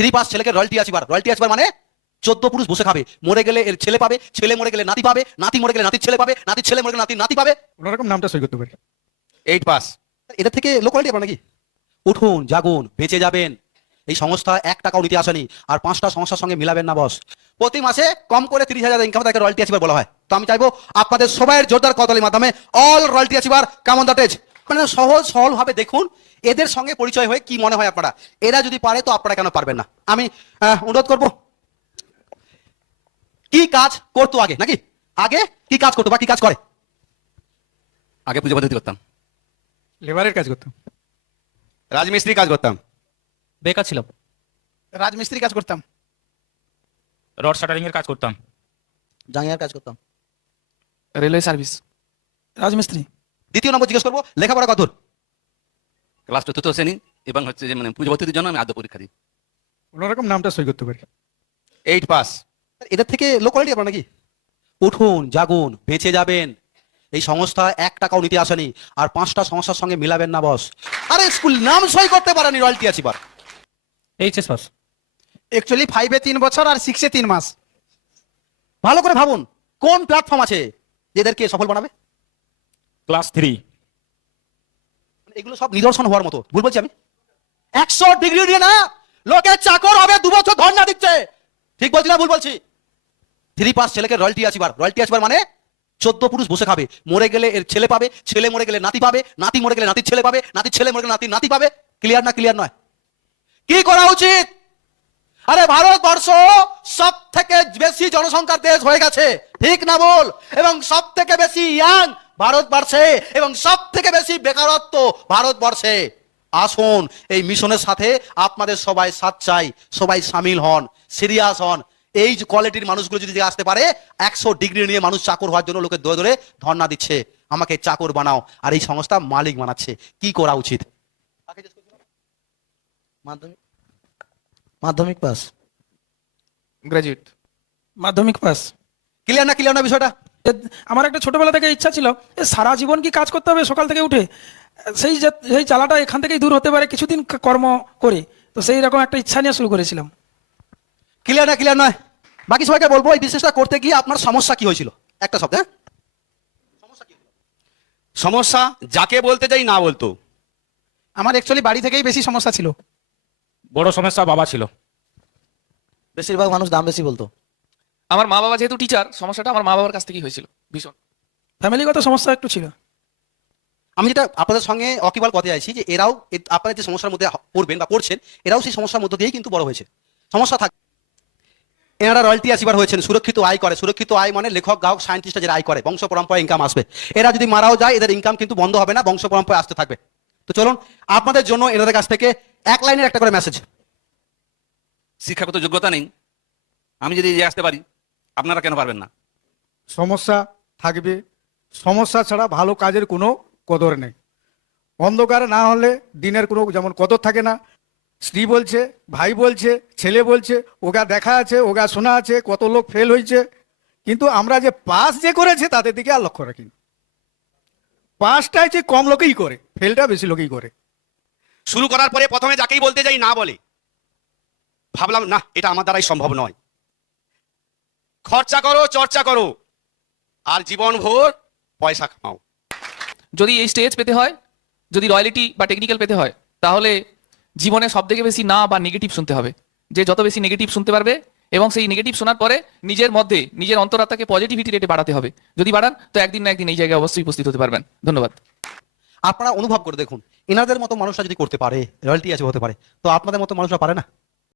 3 pass ছেলেকে royalty আছে মানে 14 পুরুষ বসে খাবে, মরে গেলে এর ছেলে পাবে, ছেলে মরে গেলে নাতি পাবে, নাতি মরে গেলে নাতির ছেলে পাবে, নাতির ছেলে মরে গেলে নাতির নাতি পাবে। কোনোরকম নামটা সই করতে পারি। 8 পাস। এদের থেকে লোকালিটি আপনার নাকি? উঠুন জাগুন বেঁচে যাবেন, এই সংস্থা 1 টাকাও নিতে আসেনি, আর 5টা সংস্থার সঙ্গে মিলাবেন না বস। প্রতি মাসে কম করে 30,000 ইনকাম তাকে রয়্যালটি অ্যাচিভার বলা হয়। তো আমি চাইবো আপনাদের সবাইয়ের জোরদার করতালির মাধ্যমে all royalty achiever come on the stage. মানে সহজ সরল ভাবে দেখুন এদের সঙ্গে পরিচয় হয়ে কি মনে হয় আপনারা, এরা যদি পারে তো আপনারা কেন পারবেন না। আমি অনুরোধ করব, কি কাজ করতো আগে, নাকি আগে কি কাজ করতো বা কি কাজ করে? আগে পুজো পদ্ধতি করতাম, লেবারের কাজ করতাম, রাজমিস্ত্রি কাজ করতাম, বেকার ছিলাম, রাজমিস্ত্রি কাজ করতাম, রড শাটারিং এর কাজ করতাম, জাঙ্গিয়ার কাজ করতাম, রেলওয়ে সার্ভিস, রাজমিস্ত্রি। দ্বিতীয় নম্বর জিজ্ঞেস করবো, লেখাপড়া কত? ক্লাস 4th শ্রেণী, এবং হচ্ছে যে মানে পুজো পদ্ধতির জন্য আমি আদ্য পরীক্ষা দিই। কোনোরকম নামটা সই করতে পারি। 8 পাস। এদের থেকে লোকালিটি আপনার নাকি? উঠুন জাগুন বেঁচে যাবেন, এই সংস্থা 1 টাকাও নিতে আসেনি, আর 5টা সংস্থার সঙ্গে মিলাবেন না বস। আরে স্কুল নাম সই করতে পারেনি royalty achiever. HS pass. Actually 5-এ 3 বছর আর 6-এ 3 মাস। ভালো করে ভাবুন কোন প্ল্যাটফর্ম আছে যেদেরকে সফল বানাবে। ক্লাস 3। এগুলো সব নিদর্শন হওয়ার মতো, ভুল বলছি আমি? 100 ডিগ্রি দিয়ে না লোকের চাকর হবে, 2 বছর ধর্ণা দিচ্ছে, ঠিক বলছি না ভুল বলছি? 3 পাস ছেলেকে রয়্যালটি অ্যাচিভার মানে 14 পুরুষ বসে খাবে, মরে গেলে এর ছেলে পাবে, ছেলে মরে গেলে নাতি পাবে, নাতি মরে গেলে নাতির ছেলে পাবে, নাতির ছেলে মরে গেলে নাতির নাতি পাবে। ক্লিয়ার না? ক্লিয়ার নয়? কি করা উচিত? আরে ভারতবর্ষ সব থেকে বেশি জনসংখ্যার দেশ হয়ে গেছে, ঠিক না বল? এবং সব থেকে বেশি ইয়াং ভারতবর্ষে, এবং সব থেকে বেশি বেকারত্ব ভারতবর্ষে। আসুন এই মিশনের সাথে আপনাদের সবাই সাথ চাই, সবাই সামিল হন, সিরিয়াস হন। এই যে কোয়ালিটির মানুষগুলো যদি আসতে পারে, 100 ডিগ্রি নিয়ে মানুষ চাকর হওয়ার জন্য লোকে দৌড়ে দৌড়ে ধর্ণা দিচ্ছে, আমাকে চাকর বানাও, আর এই সংস্থা মালিক বানাচ্ছে। কি করা উচিত? মাধ্যমিক পাস, গ্রাজুয়েট, মাধ্যমিক পাস। ক্লিয়ার না? ক্লিয়ার না বিষয়টা? আমার একটা ছোটবেলা থেকে ইচ্ছা ছিল সারা জীবন কি কাজ করতে হবে সকাল থেকে উঠে, সেই জ্বালাটা এখান থেকেই দূর হতে পারে কিছুদিন কর্ম করে, তো সেই রকম একটা ইচ্ছা নিয়ে শুরু করেছিলাম। ক্লিয়ার না? ক্লিয়ার নয়? বাকি সবাইকে বলবো এই বিজনেসটা করতে গিয়ে আপনার সমস্যা কি হয়েছিল, একটা শব্দ। সমস্যা যাকে বলতে যাই না বলতো। আমার অ্যাকচুয়ালি বাড়ি থেকেই বেশি সমস্যা ছিল। বড় সমস্যা বাবা ছিল। বেশিরভাগ মানুষ দাম বেশি বলতো। আমার মা বাবা যেহেতু টিচার, সমস্যাটা আমার মা বাবার কাছ থেকেই হয়েছিল ভীষণ। ফ্যামিলিগত সমস্যা একটু ছিল। আমি যেটা আপনাদের সঙ্গে অকিবাল কথা আছি যে এরাও আপনারা যে সমস্যার মধ্যে পড়বেন বা পড়ছেন, এরাও সেই সমস্যার মধ্যে দিয়েই কিন্তু বড় হয়েছে। সমস্যা থাকে, এনারা রয়্যালটি অ্যাচিভার হয়েছেন, সুরক্ষিত আয় করে। সুরক্ষিত আয় মানে লেখক গায়ক সায়েন্টিস্টরা যারা আয় করে, বংশ পরম্পরা ইনকাম আসবে। এরা যদি মারাও যায় এদের ইনকাম কিন্তু বন্ধ হবে না, বংশ পরম্পরা আসতে থাকবে। তো চলুন আপনাদের জন্য এনাদের কাছ থেকে 1 লাইনের একটা করে মেসেজ। শিক্ষাগত যোগ্যতা নেই, আমি যদি এগিয়ে আসতে পারি, আপনারা কেন পারবেন না? সমস্যা থাকবে, সমস্যা ছাড়া ভালো কাজের কোনো কদর নেই। অন্ধকার না হলে দিনের কোনো যেমন কদর থাকে না। স্ত্রী বলছে, ভাই বলছে, ছেলে বলছে, ওগা দেখা আছে, ওগা শোনা আছে, কত লোক ফেল হয়েছে, কিন্তু আমরা যে পাস যে করেছে তাদের দিকে আর লক্ষ্য রাখি। পাসটা হচ্ছে কম লোকেই করে, ফেলটা বেশি লোকেই করে। শুরু করার পরে প্রথমে যাকেই বলতে যাই না বলে, ভাবলাম না এটা আমার দ্বারাই সম্ভব নয়। খরচা করো, চর্চা করো, আর জীবন ভোর পয়সা কামাও। যদি এই স্টেজ পেতে হয়, যদি রয়্যালিটি বা টেকনিক্যাল পেতে হয়, তাহলে জীবনে সব থেকে বেশি না বা নেগেটিভ শুনতে হবে। যে যত বেশি নেগেটিভ শুনতে পারবে এবং সেই নেগেটিভ শোনার পরে নিজের মধ্যে নিজের অন্তরাত্মাকে পজিটিভিটি রেটে বাড়াতে হবে। যদি বাড়ান তো একদিন না একদিন এই জায়গায় অবশ্যই উপস্থিত হতে পারবেন। ধন্যবাদ। আপনারা অনুভব করে দেখুন, এনাদের মতো মানুষরা যদি করতে পারে, রয়্যালটি অ্যাচিভ হতে পারে, তো আপনাদের মতো মানুষরা পারে না?